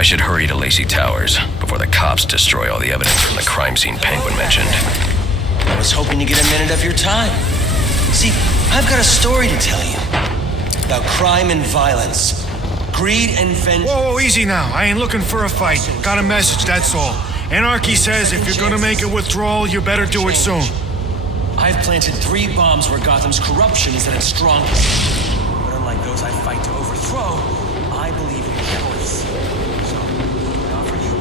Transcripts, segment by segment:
I should hurry to Lacey Towers before the cops destroy all the evidence from the crime scene Penguin mentioned. I was hoping to get a minute of your time. See, I've got a story to tell you. About crime and violence. Greed and vengeance. Whoa, easy now. I ain't looking for a fight. Got a message, that's all. Anarchy says if you're gonna make a withdrawal, you better do it soon. I've planted 3 bombs where Gotham's corruption is at its strongest. But unlike those I fight to overthrow, I believe in choice. So, I offer you...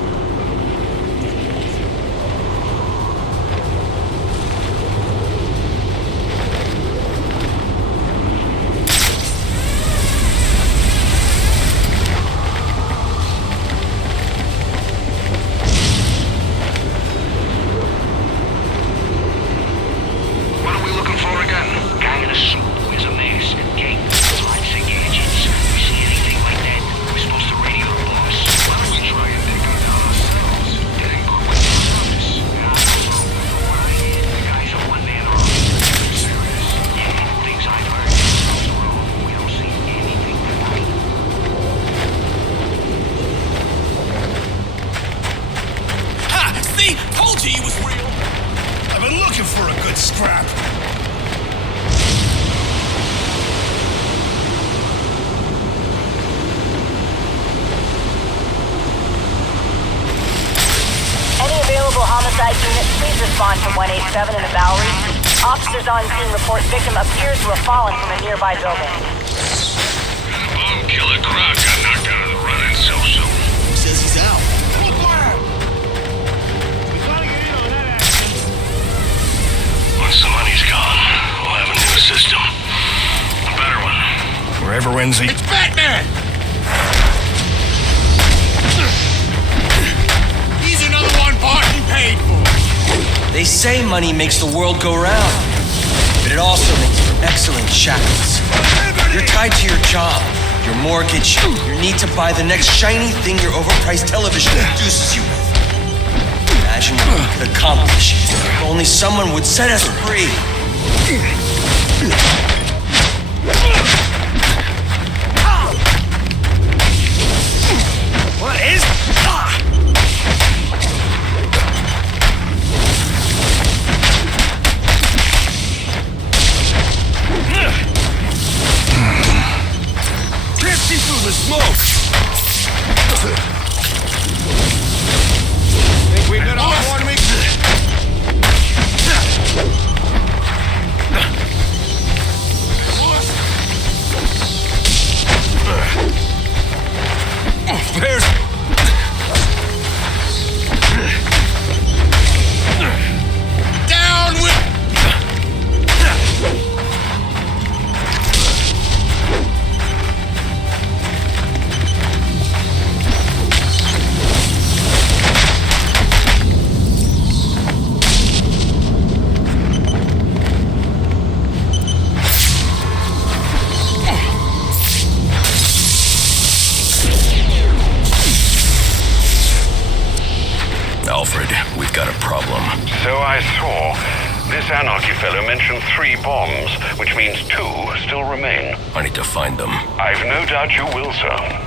What are we looking for again? Guy in a suit, wears a mask, cape, lights and gadgets. We see anything like that, we're supposed to radio the boss. Why don't we try and take him down ourselves? Getting caught with the service. Yeah, I don't know. What I hear, the guy's a one-man army. Serious? Yeah, things I've heard. Something's wrong. We don't see anything tonight. Ha! See? Told you he was real! I've been looking for a good scrap. Any available homicide units, please respond to 187 in the Bowery. Officers on scene report victim appears to have fallen from a nearby building. Bomb killer crowd got knocked out of the running so soon. Who says he's out? Once the money's gone, we'll have a new system. A better one. Wherever wins It's Batman! He's another one bought and paid for. They say money makes the world go round. But it also makes for excellent shackles. You're tied to your job, your mortgage, your need to buy the next shiny thing your overpriced television induces you with. Imagine what we could accomplish if only someone would set us free. What is? Can't see through the smoke. Think we got a warning? There's... Down with... Alfred, we've got a problem. So I saw. This anarchy fellow mentioned 3 bombs, which means 2 still remain. I need to find them. I've no doubt you will, sir.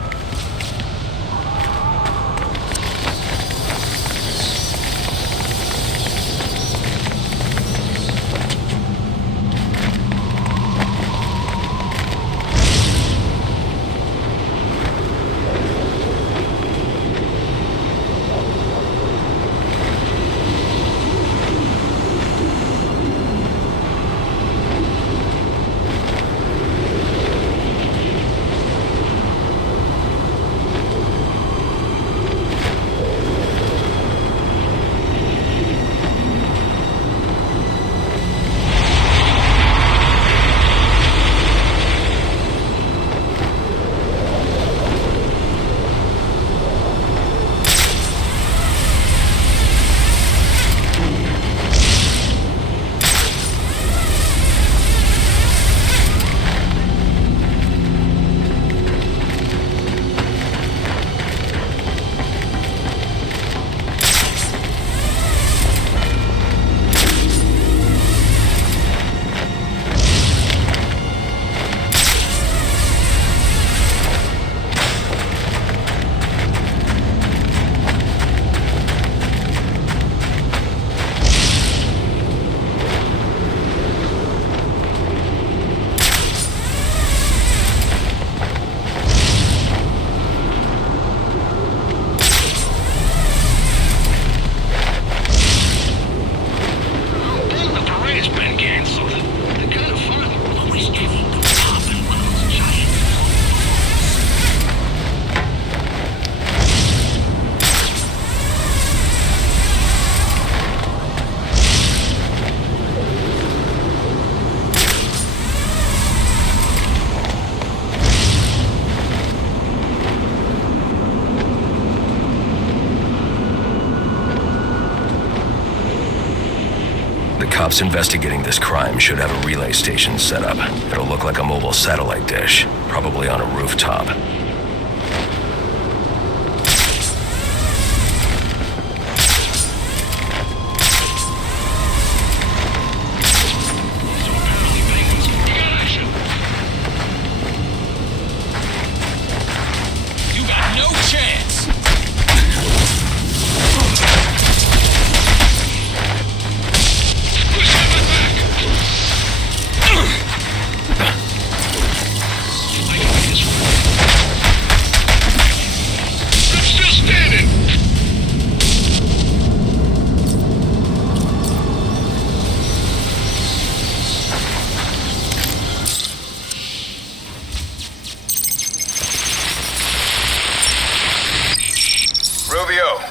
Cops investigating this crime should have a relay station set up. It'll look like a mobile satellite dish, probably on a rooftop. You got no chance!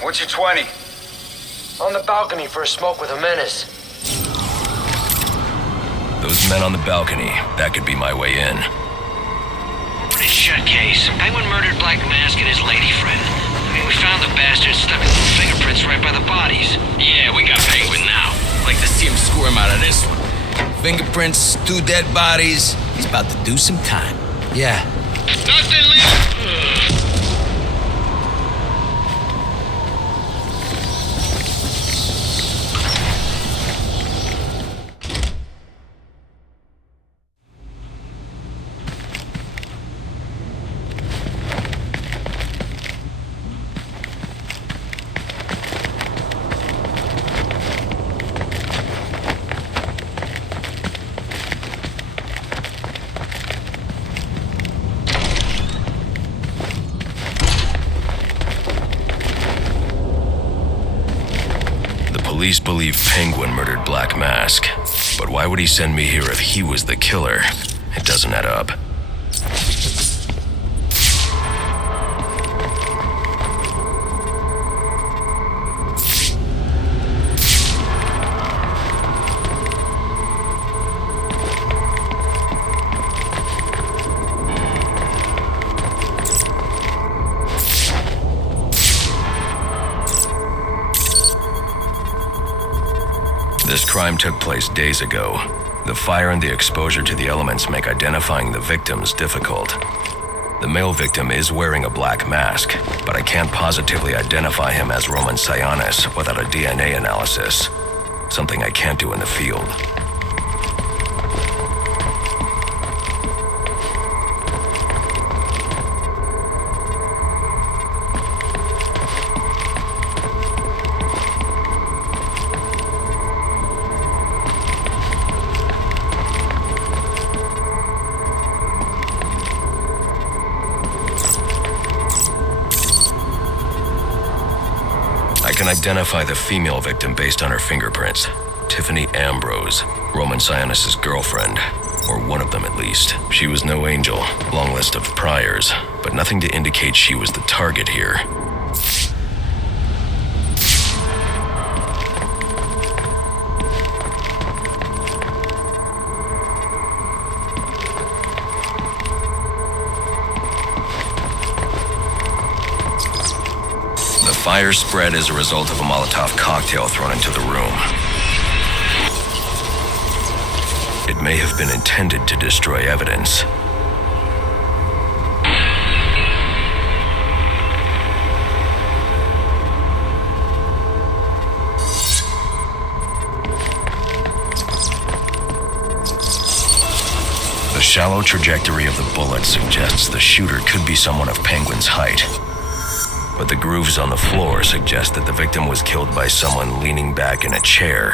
What's your 20? On the balcony for a smoke with a menace. Those men on the balcony, that could be my way in. Pretty shut case. Penguin murdered Black Mask and his lady friend. I mean, we found the bastard stuck with little fingerprints right by the bodies. Yeah, we got Penguin now. Like to see him squirm out of this one. Fingerprints, 2 dead bodies. He's about to do some time. Yeah. Nothing, Lee! Police believe Penguin murdered Black Mask, but why would he send me here if he was the killer? It doesn't add up. This crime took place days ago. The fire and the exposure to the elements make identifying the victims difficult. The male victim is wearing a black mask, but I can't positively identify him as Roman Sionis without a DNA analysis. Something I can't do in the field. I can identify the female victim based on her fingerprints. Tiffany Ambrose, Roman Sionis' girlfriend, or one of them at least. She was no angel, long list of priors, but nothing to indicate she was the target here. The fire spread as a result of a Molotov cocktail thrown into the room. It may have been intended to destroy evidence. The shallow trajectory of the bullet suggests the shooter could be someone of Penguin's height. But the grooves on the floor suggest that the victim was killed by someone leaning back in a chair.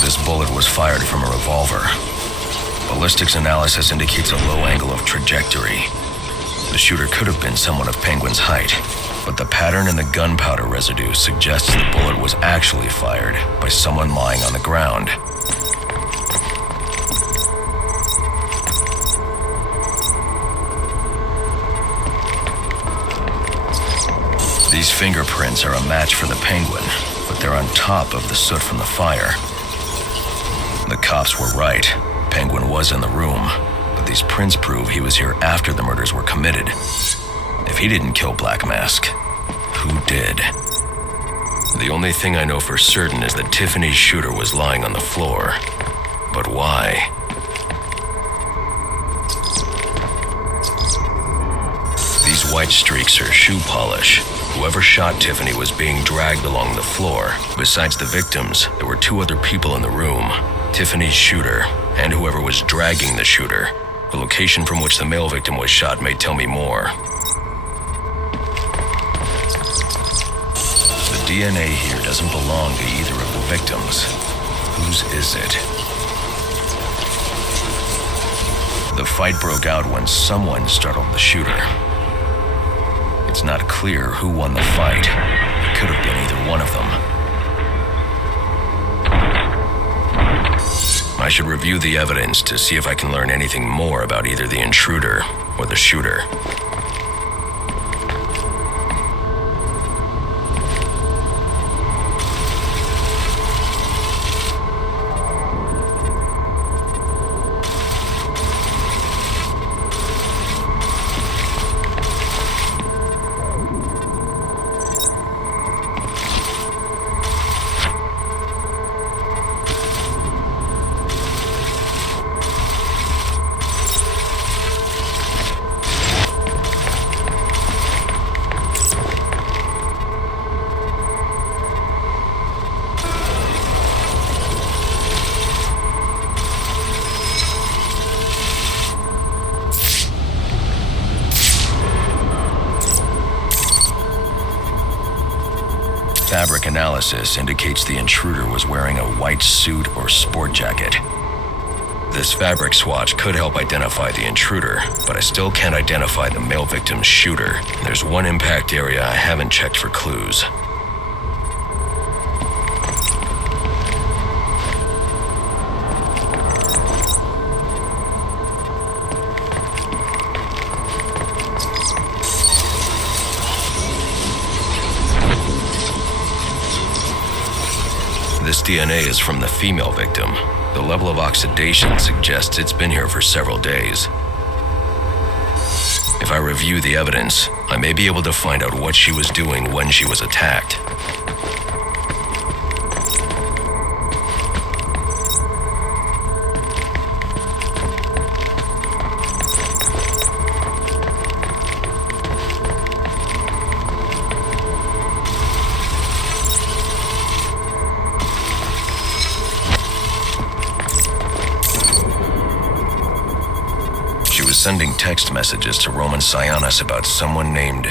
This bullet was fired from a revolver. Ballistics analysis indicates a low angle of trajectory. The shooter could have been someone of Penguin's height, but the pattern in the gunpowder residue suggests the bullet was actually fired by someone lying on the ground. These fingerprints are a match for the Penguin, but they're on top of the soot from the fire. The cops were right. Penguin was in the room, but but these prints prove he was here after the murders were committed. If he didn't kill Black Mask, who did? The only thing I know for certain is that Tiffany's shooter was lying on the floor. But why? These white streaks are shoe polish. Whoever shot Tiffany was being dragged along the floor. Besides the victims, there were 2 other people in the room. Tiffany's shooter, and whoever was dragging the shooter. The location from which the male victim was shot may tell me more. The DNA here doesn't belong to either of the victims. Whose is it? The fight broke out when someone startled the shooter. It's not clear who won the fight. It could have been either one of them. I should review the evidence to see if I can learn anything more about either the intruder or the shooter. Fabric analysis indicates the intruder was wearing a white suit or sport jacket. This fabric swatch could help identify the intruder, but I still can't identify the male victim's shooter. There's one impact area I haven't checked for clues. This DNA is from the female victim. The level of oxidation suggests it's been here for several days. If I review the evidence, I may be able to find out what she was doing when she was attacked. Sending text messages to Roman Sionis about someone named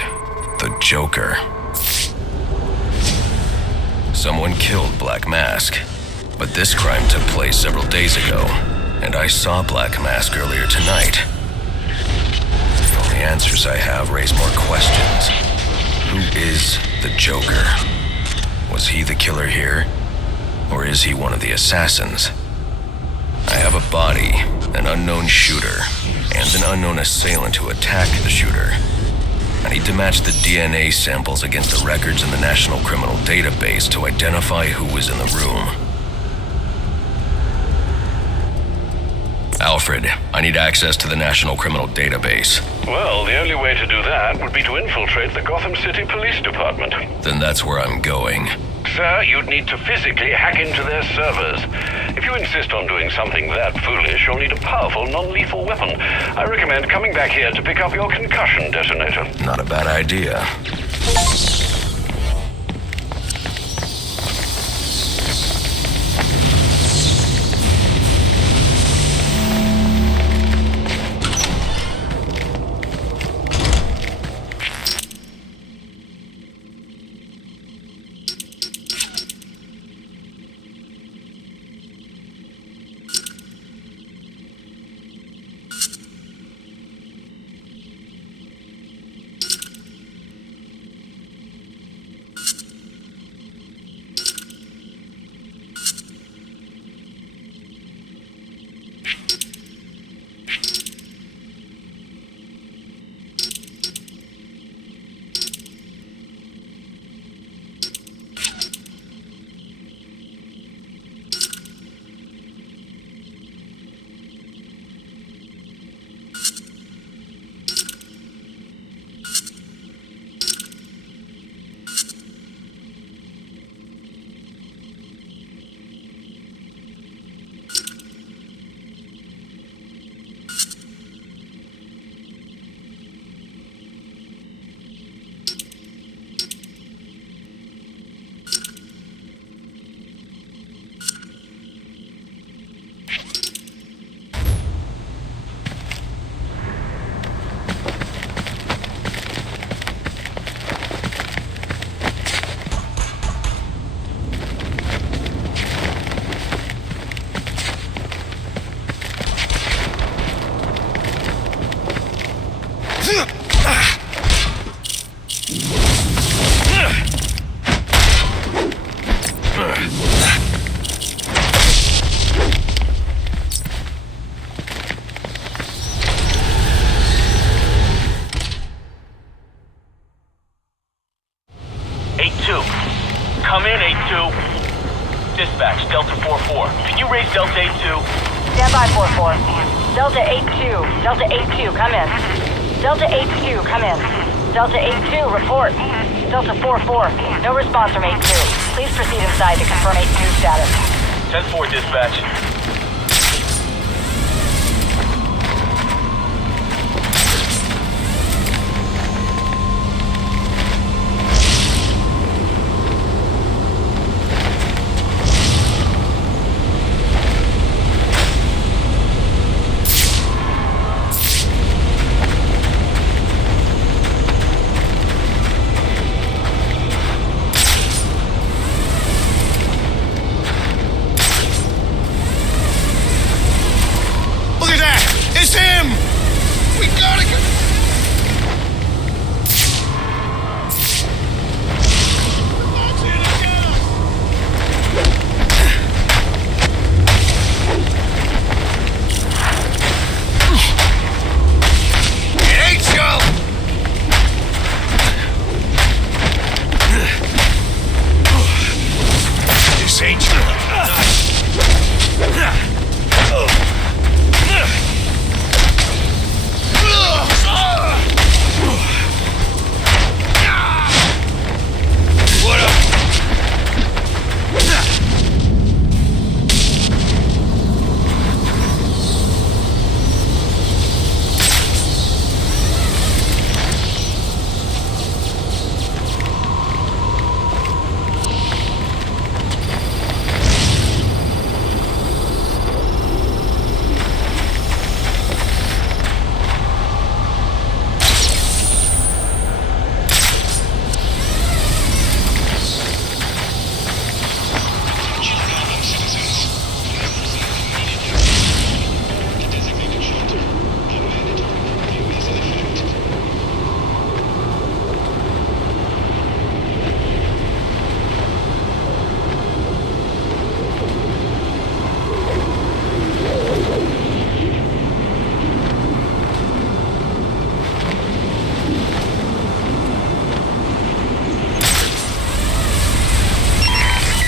the Joker. Someone killed Black Mask, but this crime took place several days ago, and I saw Black Mask earlier tonight. The only answers I have raise more questions. Who is the Joker? Was he the killer here, or is he one of the assassins? I have a body, an unknown shooter, and an unknown assailant who attacked the shooter. I need to match the DNA samples against the records in the National Criminal Database to identify who was in the room. Alfred, I need access to the National Criminal Database. Well, the only way to do that would be to infiltrate the Gotham City Police Department. Then that's where I'm going. Sir, you'd need to physically hack into their servers. If you insist on doing something that foolish, you'll need a powerful, non-lethal weapon. I recommend coming back here to pick up your concussion detonator. Not a bad idea. 544. Delta 82. Delta 82, come in. Delta 82, come in. Delta 82, report. Delta 44, no response from 82. Please proceed inside to confirm 82 status. 10-4, dispatch.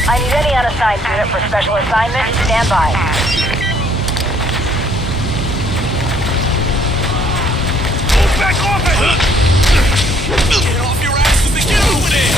I need any unassigned unit for special assignment. Stand by. Back off it! Get off your asses and get over there!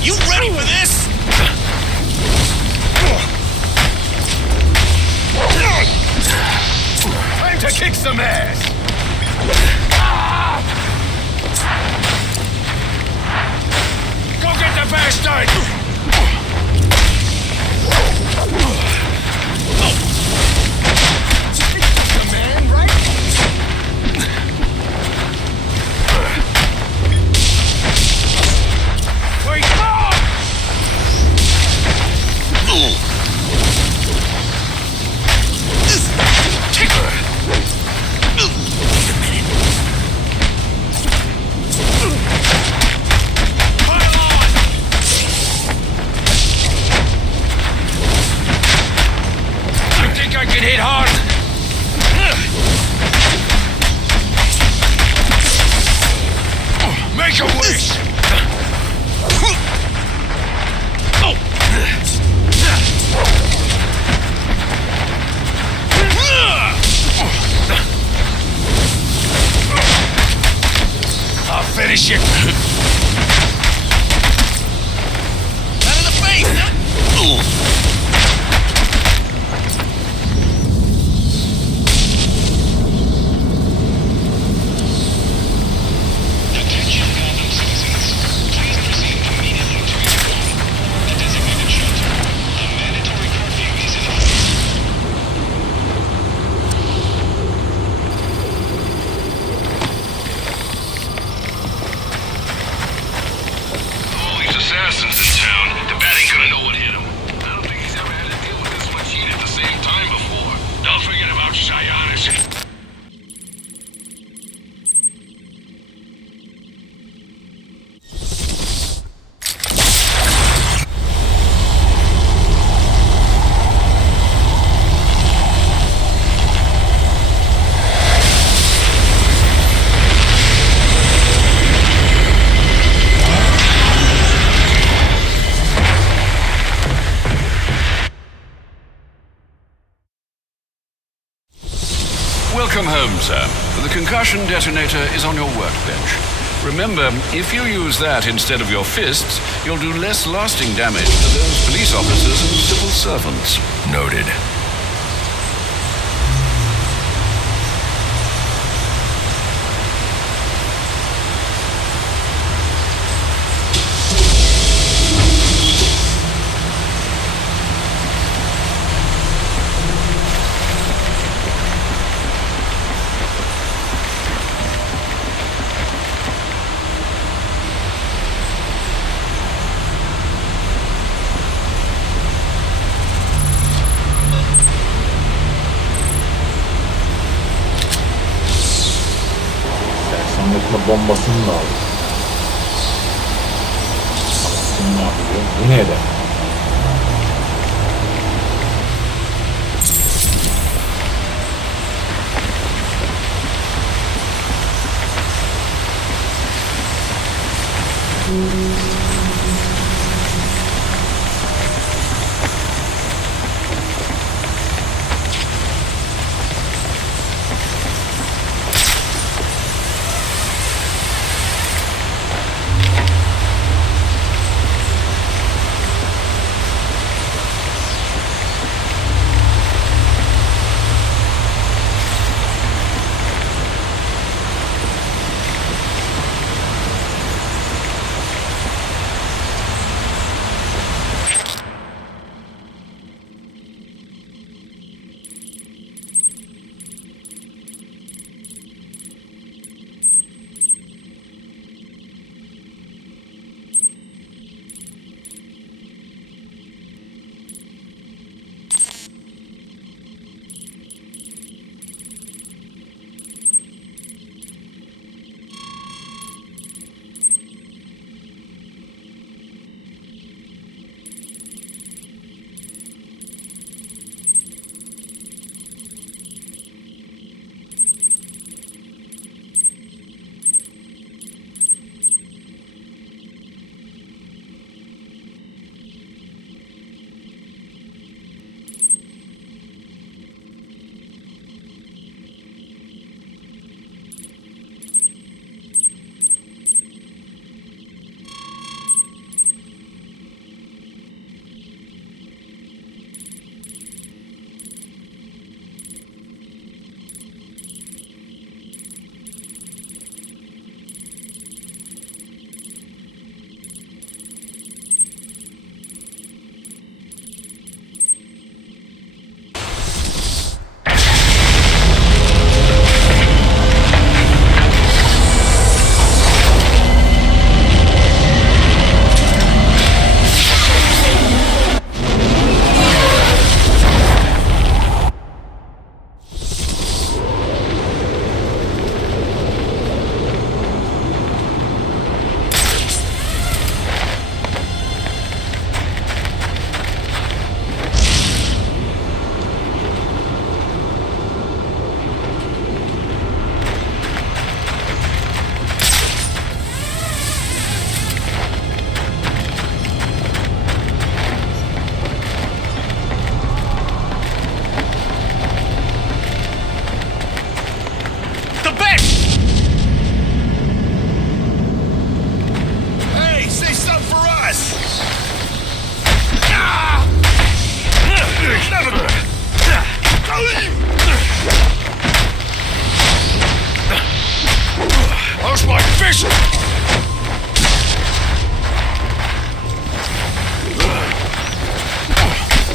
You ready for this? Time to kick some ass! Go get the bastard! The man, right? Wait! I can hit hard. Make a wish. I'll finish it. Out of the face. citizens in town. The bat ain't gonna know what hit him. I don't think he's ever had to deal with this much heat at the same time before. Don't forget about Cheyenne. Welcome home, sir. The concussion detonator is on your workbench. Remember, if you use that instead of your fists, you'll do less lasting damage to those police officers and civil servants. Noted. Bombasını da aldı. Şimdi ne yapıyor? Bu ne eder?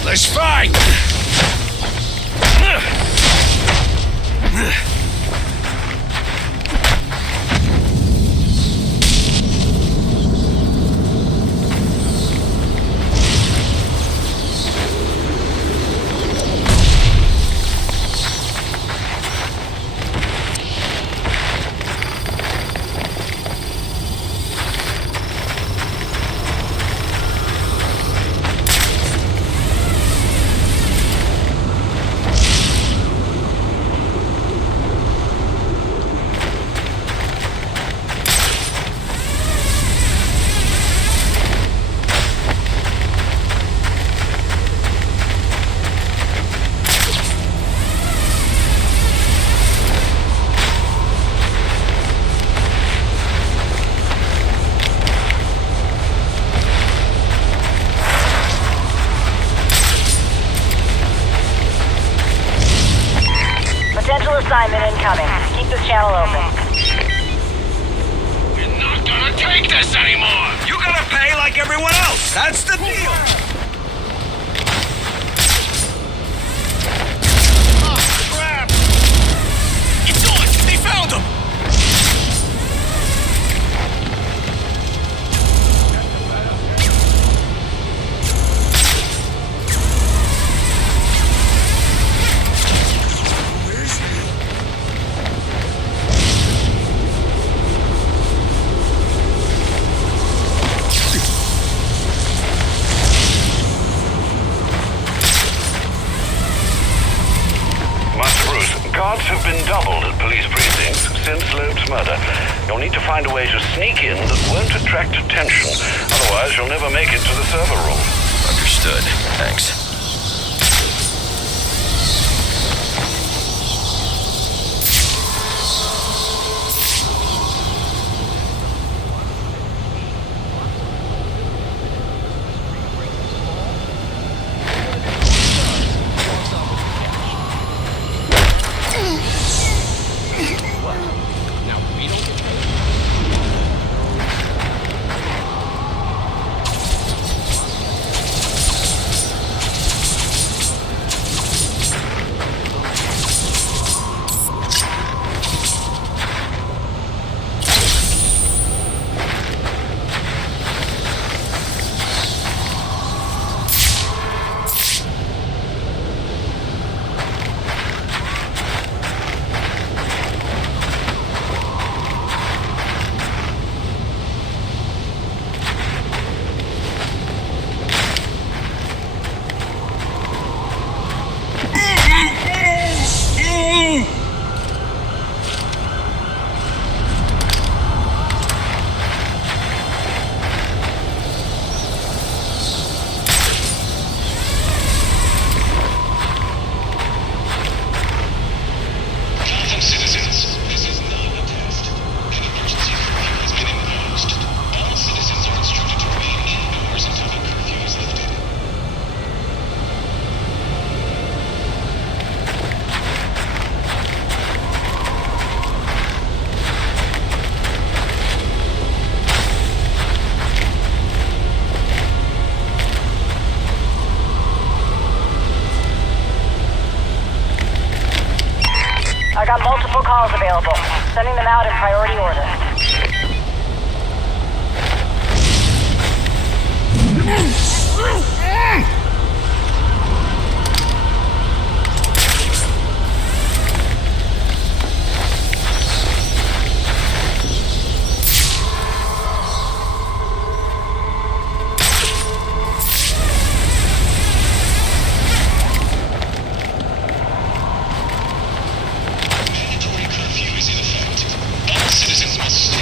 Let's fight! assignment incoming. Keep this channel open. You're not gonna take this anymore! You gotta pay like everyone else. That's the deal. Oh, crap! It's on! They found him! Guards have been doubled at police precincts since Loeb's murder. You'll need to find a way to sneak in that won't attract attention. Otherwise, you'll never make it to the server room. Understood. Thanks. I got multiple calls available. Sending them out in priority order. Mandatory curfew is in effect. All citizens must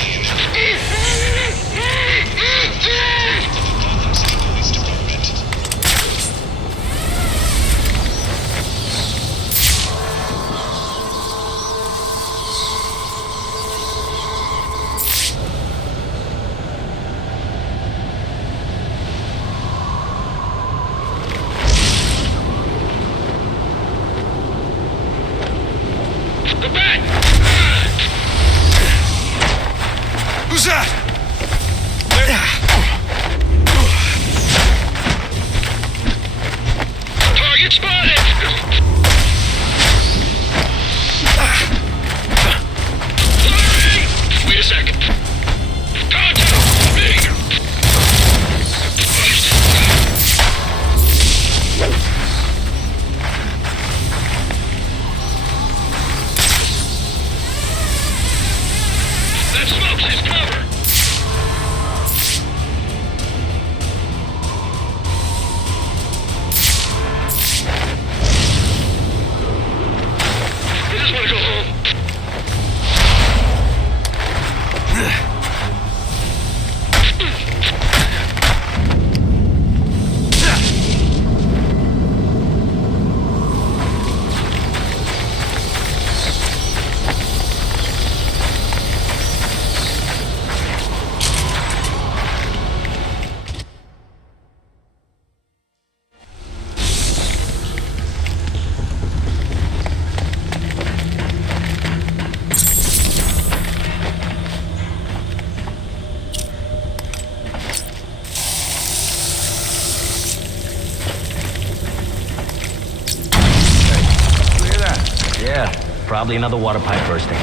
Probably another water pipe bursting.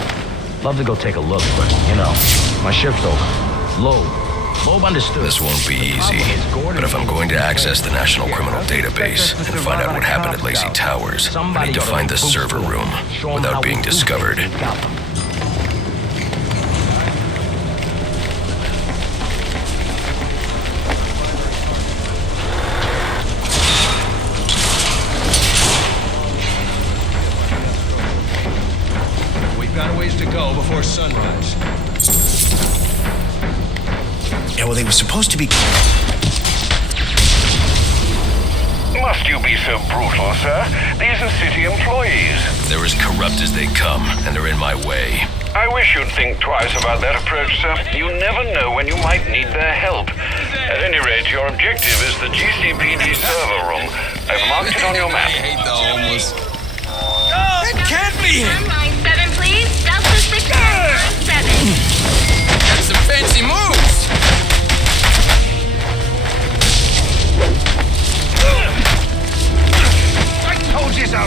Love to go take a look, but, you know, my shift's over. Loeb understood. This won't be easy, but if I'm going to access the National Criminal Database and find out what happened at Lazy Towers, I need to find the server room without being discovered. We've got a ways to go before sunrise. Yeah, well, they were supposed to be... Must you be so brutal, sir? These are city employees. They're as corrupt as they come, and they're in my way. I wish you'd think twice about that approach, sir. You never know when you might need their help. At any rate, your objective is the GCPD server room. I've marked it on your map. I hate the homeless. It can't be him! Line 7, please. Delta 6, line 7. Got some fancy moves! I told you so!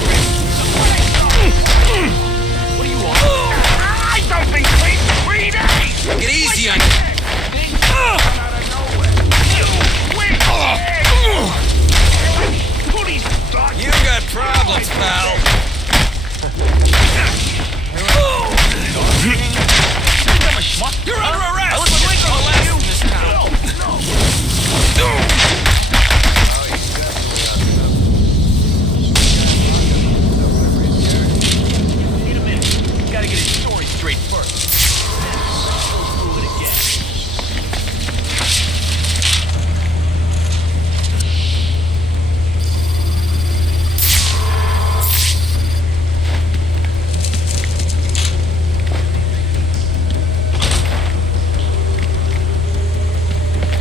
What do you want? I don't think 3 days! Get easy on you! You got problems, pal! You're under arrest! I was blink on the last in this town! Wait a minute. Gotta get his story straight first. Go through it again.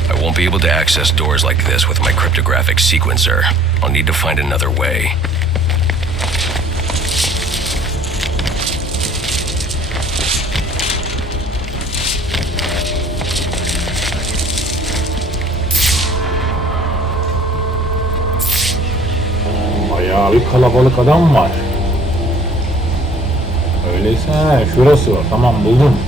I won't be able to access doors like this with my cryptographic sequencer. I'll need to find another way. Bayağı bir kalabalık adam var. Öyleyse şurası var. Tamam, buldum.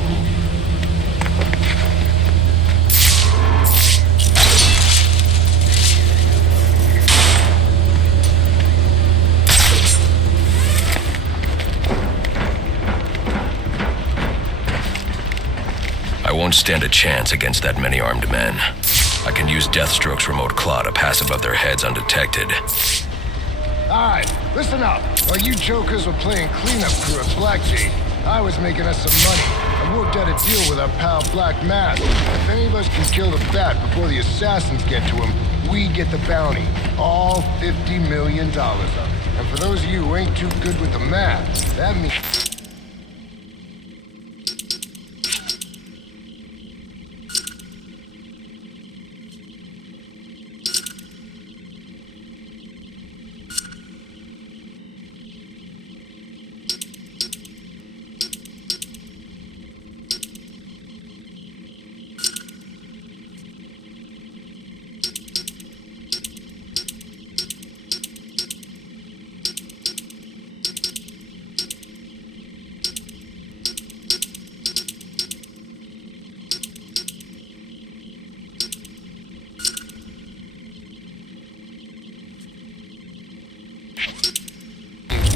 I won't stand a chance against that many armed men. I can use Deathstroke's remote claw to pass above their heads undetected. Alright, listen up. While you jokers were playing cleanup crew at Blackgate, I was making us some money. I worked out a deal with our pal Black Mask. If any of us can kill the Bat before the assassins get to him, we get the bounty. All $50 million of it. And for those of you who ain't too good with the math, that means...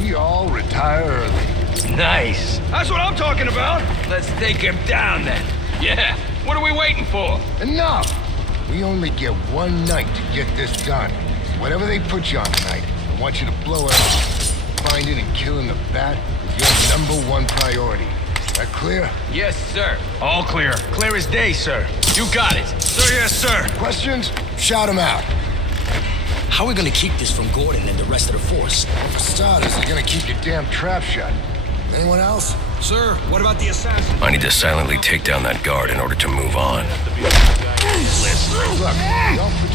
we all retire early. Nice. That's what I'm talking about. Let's take him down then. Yeah. What are we waiting for? Enough! We only get one night to get this done. Whatever they put you on tonight, I want you to blow it up. Finding and killing the Bat is your #1 priority. That clear? Yes, sir. All clear. Clear as day, sir. You got it. Sir, yes, sir. Questions? Shout them out. How are we gonna keep this from Gordon and the rest of the force? Well, for starters, they're gonna keep your damn trap shut. Anyone else? Sir, what about the assassin? I need to silently take down that guard in order to move on. Look, y'all put